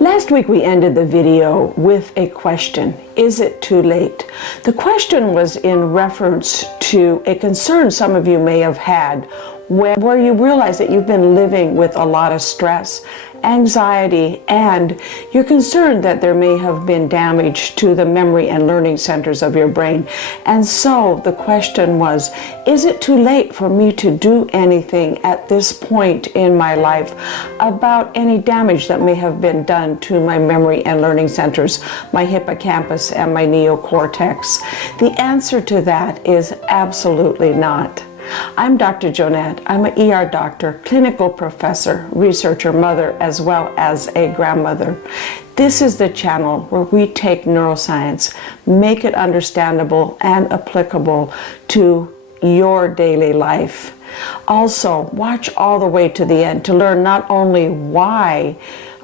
Last week we ended the video with a question. Is it too late? The question was in reference to a concern some of you may have had where you realize that you've been living with a lot of stress, anxiety, and you're concerned that there may have been damage to the memory and learning centers of your brain. And so the question was, is it too late for me to do anything at this point in my life about any damage that may have been done to my memory and learning centers, my hippocampus and my neocortex? The answer to that is absolutely not. I'm Dr. Jonette. I'm an ER doctor, clinical professor, researcher, mother, as well as a grandmother. This is the channel where we take neuroscience, make it understandable and applicable to your daily life. Also, watch all the way to the end to learn not only why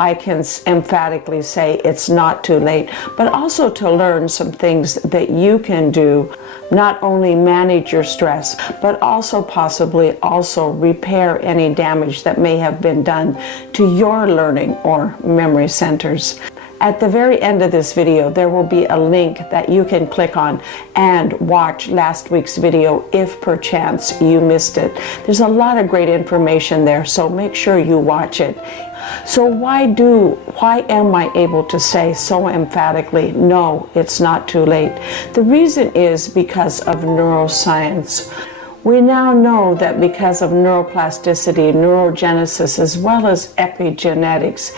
I can emphatically say it's not too late, but also to learn some things that you can do, not only manage your stress, but also possibly also repair any damage that may have been done to your learning or memory centers. At the very end of this video, there will be a link that you can click on and watch last week's video if perchance you missed it. There's a lot of great information there, so make sure you watch it. So why am I able to say so emphatically, no, it's not too late? The reason is because of neuroscience. We now know that because of neuroplasticity, neurogenesis, as well as epigenetics,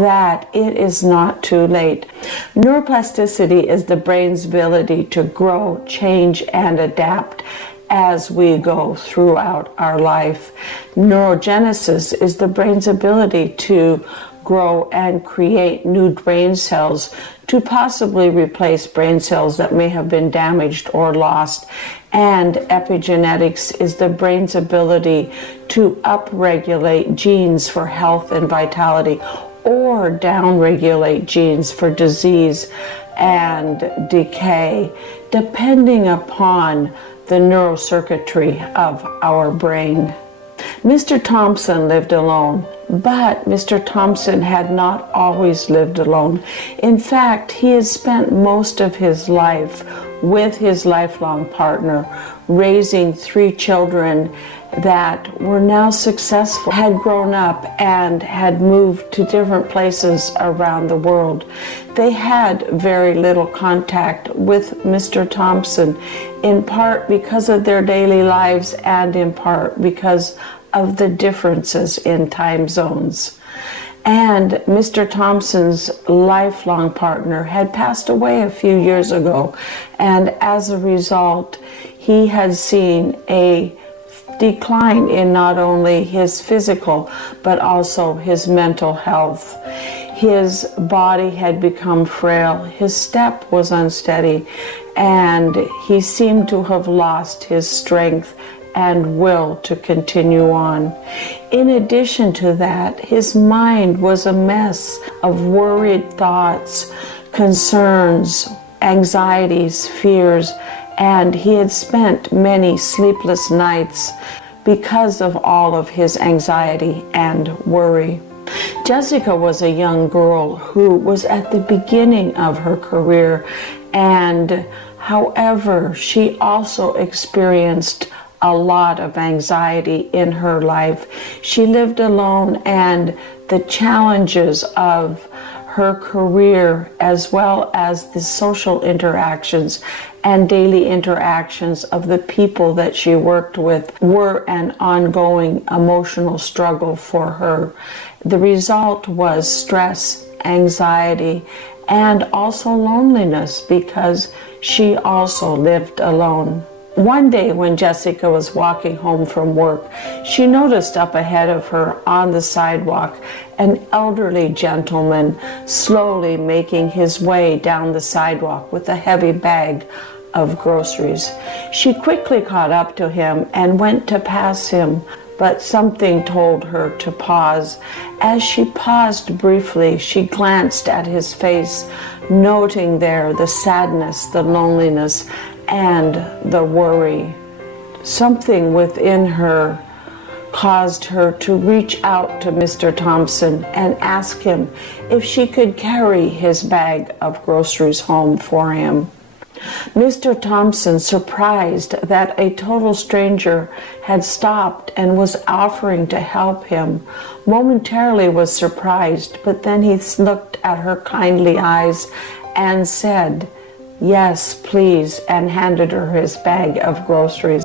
that it is not too late. Neuroplasticity is the brain's ability to grow, change, and adapt as we go throughout our life. Neurogenesis is the brain's ability to grow and create new brain cells to possibly replace brain cells that may have been damaged or lost. And epigenetics is the brain's ability to upregulate genes for health and vitality or downregulate genes for disease and decay, depending upon the neurocircuitry of our brain. Mr. Thompson lived alone, but Mr. Thompson had not always lived alone. In fact, he had spent most of his life with his lifelong partner, raising 3 children that were now successful, had grown up and had moved to different places around the world. They had very little contact with Mr. Thompson, in part because of their daily lives and in part because of the differences in time zones. And Mr. Thompson's lifelong partner had passed away a few years ago, and as a result, he had seen a decline in not only his physical, but also his mental health. His body had become frail, his step was unsteady, and he seemed to have lost his strength and will to continue on. In addition to that, his mind was a mess of worried thoughts, concerns, anxieties, fears, and he had spent many sleepless nights because of all of his anxiety and worry. Jessica was a young girl who was at the beginning of her career, and however, she also experienced a lot of anxiety in her life. She lived alone, and the challenges of her career, as well as the social interactions and daily interactions of the people that she worked with, were an ongoing emotional struggle for her. The result was stress, anxiety, and also loneliness because she also lived alone. One day when Jessica was walking home from work, she noticed up ahead of her on the sidewalk an elderly gentleman slowly making his way down the sidewalk with a heavy bag of groceries. She quickly caught up to him and went to pass him, but something told her to pause. As she paused briefly, she glanced at his face, noting there the sadness, the loneliness, and the worry. Something within her caused her to reach out to Mr. Thompson and ask him if she could carry his bag of groceries home for him. Mr. Thompson, surprised that a total stranger had stopped and was offering to help him, momentarily was surprised, but then he looked at her kindly eyes and said, "Yes, please," and handed her his bag of groceries.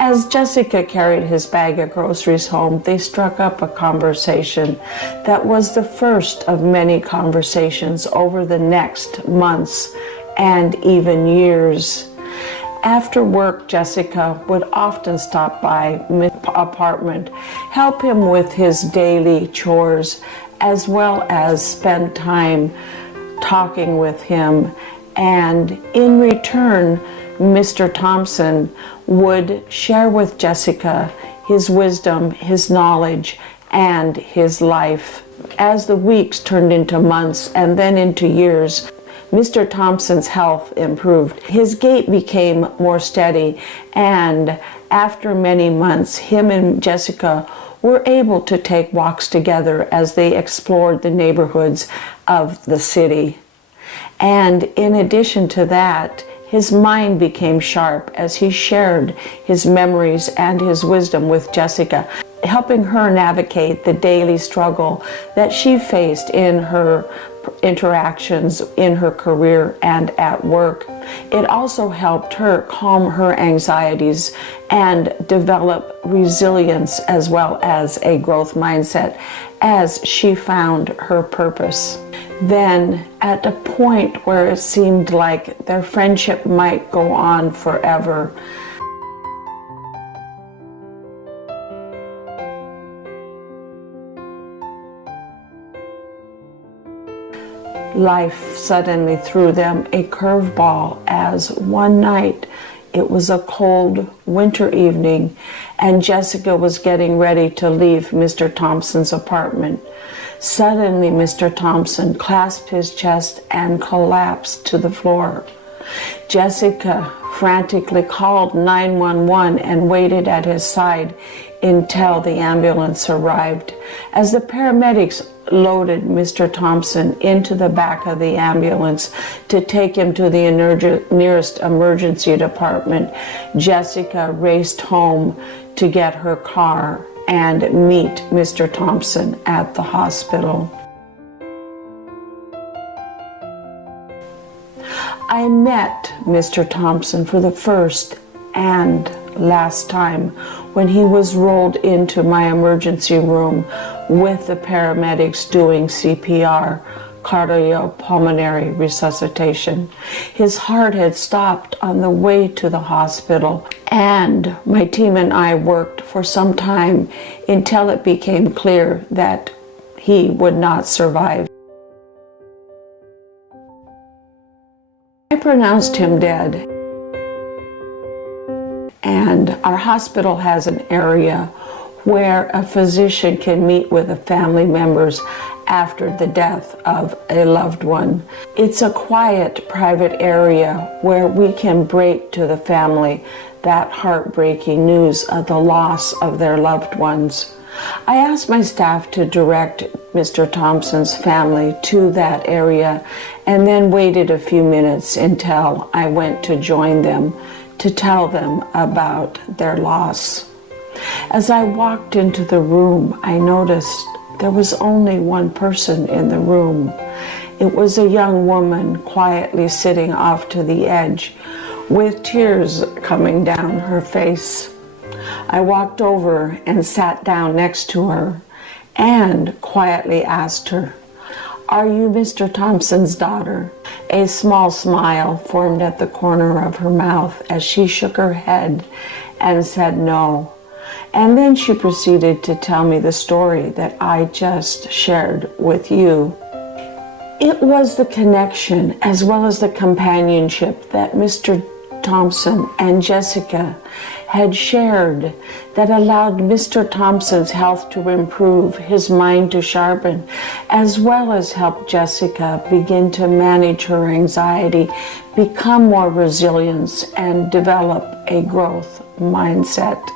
As Jessica carried his bag of groceries home, they struck up a conversation that was the first of many conversations over the next months and even years. After work, Jessica would often stop by his apartment, help him with his daily chores, as well as spend time talking with him. And in return, Mr. Thompson would share with Jessica his wisdom, his knowledge, and his life. As the weeks turned into months and then into years, Mr. Thompson's health improved. His gait became more steady, and after many months, him and Jessica were able to take walks together as they explored the neighborhoods of the city. And in addition to that, his mind became sharp as he shared his memories and his wisdom with Jessica, helping her navigate the daily struggle that she faced in her interactions in her career and at work. It also helped her calm her anxieties and develop resilience as well as a growth mindset as she found her purpose. Then, at a point where it seemed like their friendship might go on forever, life suddenly threw them a curveball as one night, it was a cold winter evening, and Jessica was getting ready to leave Mr. Thompson's apartment. Suddenly, Mr. Thompson clasped his chest and collapsed to the floor. Jessica frantically called 911 and waited at his side until the ambulance arrived. As the paramedics loaded Mr. Thompson into the back of the ambulance to take him to the nearest emergency department, Jessica raced home to get her car and meet Mr. Thompson at the hospital. I met Mr. Thompson for the first and last time when he was rolled into my emergency room with the paramedics doing CPR, cardiopulmonary resuscitation. His heart had stopped on the way to the hospital, and my team and I worked for some time until it became clear that he would not survive. I pronounced him dead, and our hospital has an area where a physician can meet with the family members after the death of a loved one. It's a quiet, private area where we can break to the family that heartbreaking news of the loss of their loved ones. I asked my staff to direct Mr. Thompson's family to that area and then waited a few minutes until I went to join them to tell them about their loss. As I walked into the room, I noticed there was only one person in the room. It was a young woman quietly sitting off to the edge with tears coming down her face. I walked over and sat down next to her and quietly asked her, "Are you Mr. Thompson's daughter?" A small smile formed at the corner of her mouth as she shook her head and said no. And then she proceeded to tell me the story that I just shared with you. It was the connection as well as the companionship that Mr. Thompson and Jessica had shared that allowed Mr. Thompson's health to improve, his mind to sharpen, as well as help Jessica begin to manage her anxiety, become more resilient, and develop a growth mindset.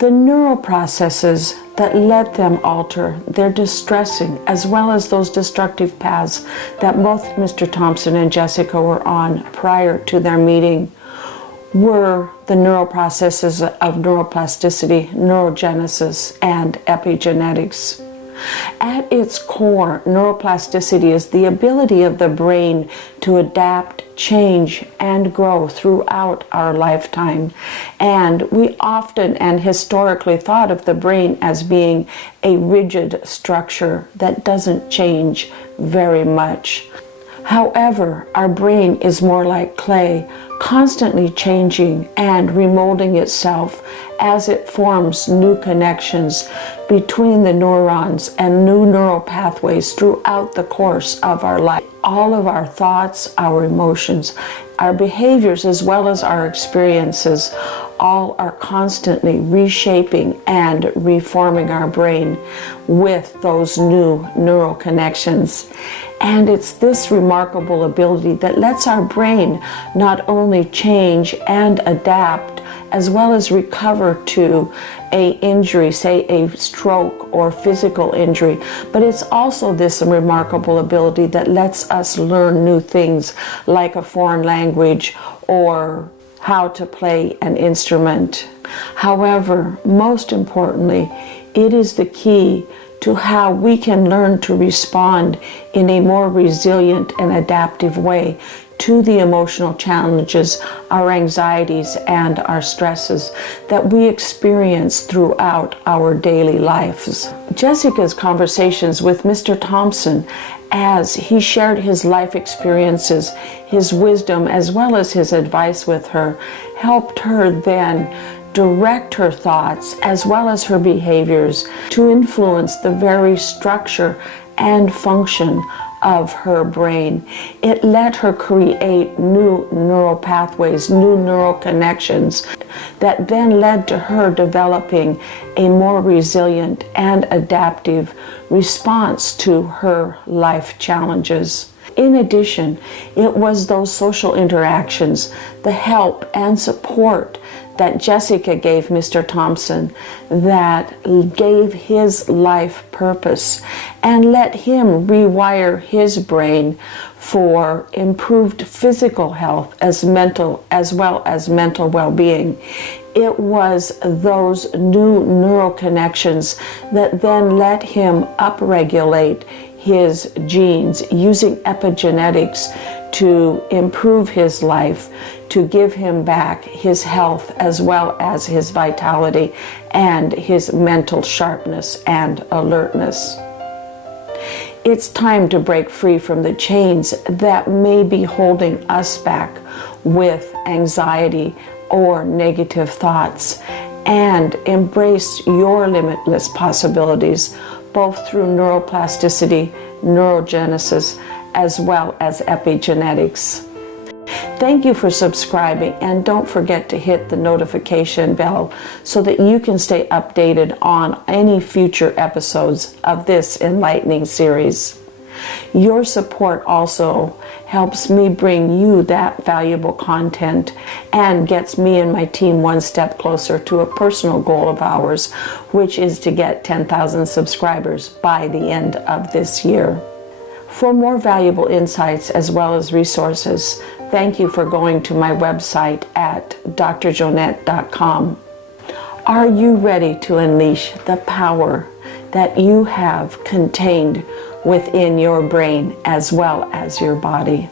The neural processes that let them alter their distressing as well as those destructive paths that both Mr. Thompson and Jessica were on prior to their meeting were the neural processes of neuroplasticity, neurogenesis, and epigenetics. At its core, neuroplasticity is the ability of the brain to adapt, change, and grow throughout our lifetime. And we often and historically thought of the brain as being a rigid structure that doesn't change very much. However, our brain is more like clay, constantly changing and remolding itself as it forms new connections between the neurons and new neural pathways throughout the course of our life. All of our thoughts, our emotions, our behaviors, as well as our experiences, all are constantly reshaping and reforming our brain with those new neural connections. And it's this remarkable ability that lets our brain not only change and adapt, as well as recover to a injury, say a stroke or physical injury, but it's also this remarkable ability that lets us learn new things like a foreign language or how to play an instrument. However, most importantly, it is the key to how we can learn to respond in a more resilient and adaptive way to the emotional challenges, our anxieties, and our stresses that we experience throughout our daily lives. Jessica's conversations with Mr. Thompson, as he shared his life experiences, his wisdom, as well as his advice with her, helped her then direct her thoughts as well as her behaviors to influence the very structure and function of her brain. It let her create new neural pathways, new neural connections that then led to her developing a more resilient and adaptive response to her life challenges. In addition, it was those social interactions, the help and support that Jessica gave Mr. Thompson that gave his life purpose and let him rewire his brain for improved physical health as well as mental well-being. It was those new neural connections that then let him upregulate his genes using epigenetics to improve his life, to give him back his health as well as his vitality and his mental sharpness and alertness. It's time to break free from the chains that may be holding us back with anxiety or negative thoughts and embrace your limitless possibilities, both through neuroplasticity, neurogenesis, as well as epigenetics. Thank you for subscribing, and don't forget to hit the notification bell so that you can stay updated on any future episodes of this enlightening series. Your support also helps me bring you that valuable content and gets me and my team one step closer to a personal goal of ours, which is to get 10,000 subscribers by the end of this year. For more valuable insights as well as resources, thank you for going to my website at drjonette.com. Are you ready to unleash the power that you have contained within your brain as well as your body?